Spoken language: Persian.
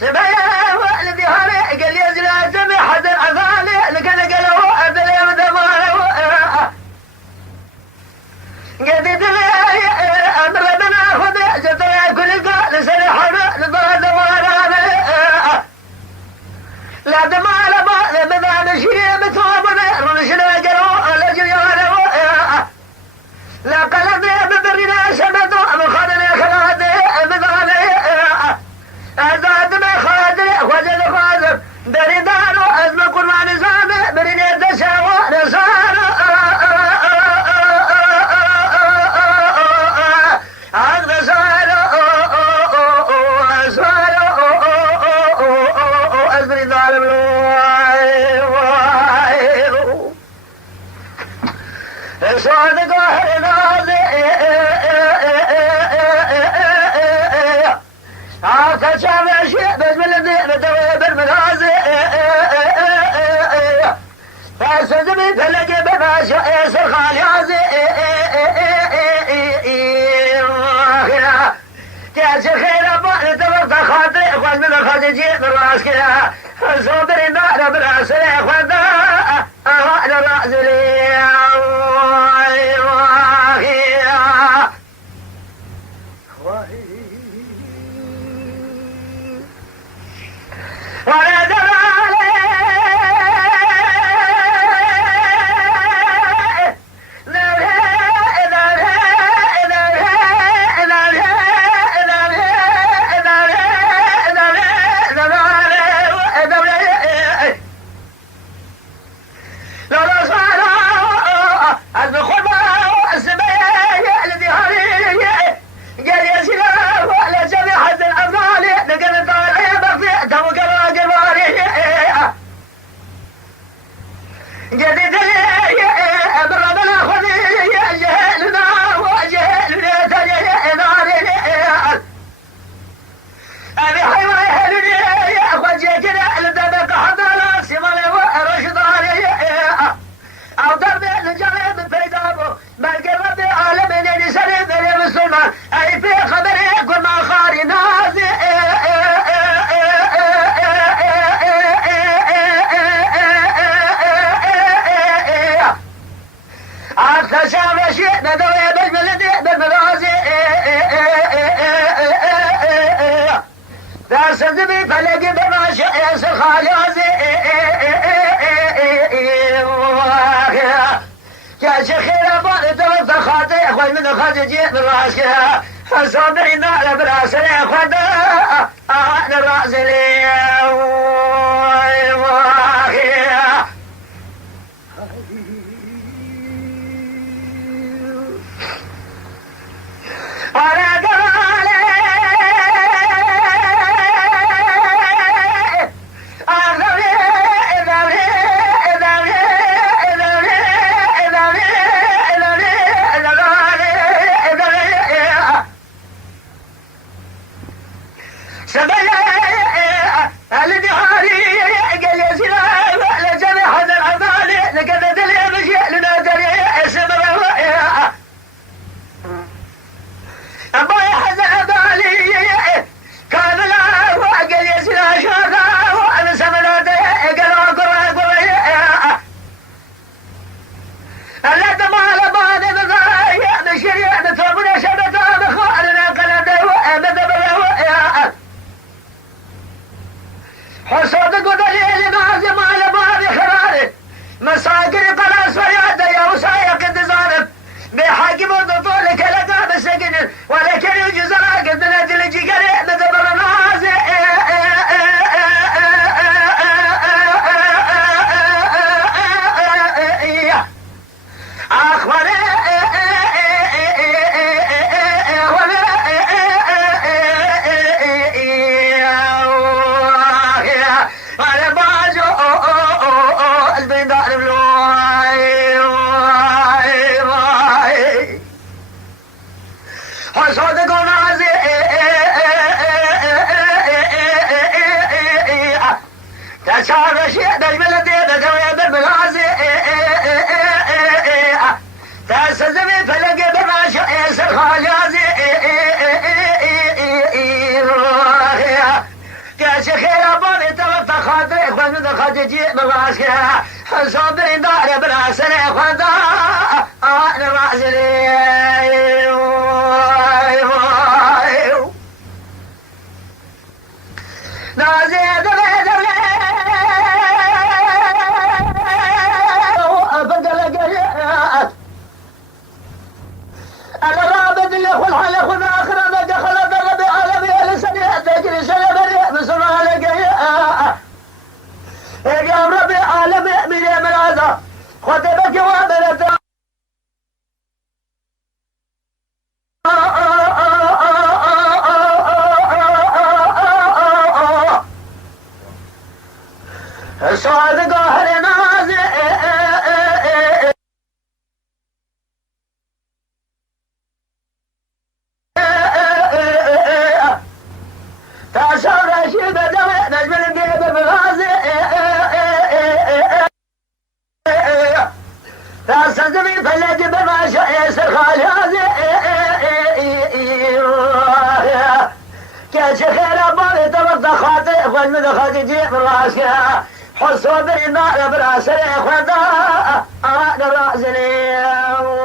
سبيا والذي هاري قال يزرع سمي حد العفالي لكن قالوا أبلي مدمار قديت لي أمر بنا خذ جتري كل قال سرح لضاد وانا لا دمار ما بدان شيء متوابنا رشنا قالوا لجيانا لا قلبي ببرنا سمتوا بخدنا خلادي بداني أزاد ما خادري وجد خادر بريدانو أزم قربان زاد بريني تساوى نصار صادق هرنازي عاقل شافع شيء بسم الله بدوي بالمنازي فاسدمي فلقي بماشي يسر خاليازي تاسي خير أبوالي تبقى خاطري أخوان من خاطري من راسك صوتري نار براسي أخوان أهان راسي سدبي فلقي بماشي يسر خاليازي يا شيخي أبوالي توفى خاطي أخوان من خاطي جيت من راسك صدري نار براسي أخوان أهان راسي لي شخير أبوني توفى خاطري إخوان من خاطجي بالراسكها صابرين داري بالعسل إخوان دا أنا راسلي نازي دبي أفقل قريات أنا رابط اللي خل حلق وناخر أنا دخل ضرب عالمي لسنة تجري سنة بريء بسرعة لقيا يا ربي عالمي من يمن هذا خطبك وامرت صاد قهر نازي تأشار شيء بدوي نجم الجيب بغازي تأسزمي فلج بماشا يسر خاليازي كاش خير أبالي تبط خاطي إخوان من خاطي جيب راسك حصوا بالنار براسي إخوان دا أنا راسي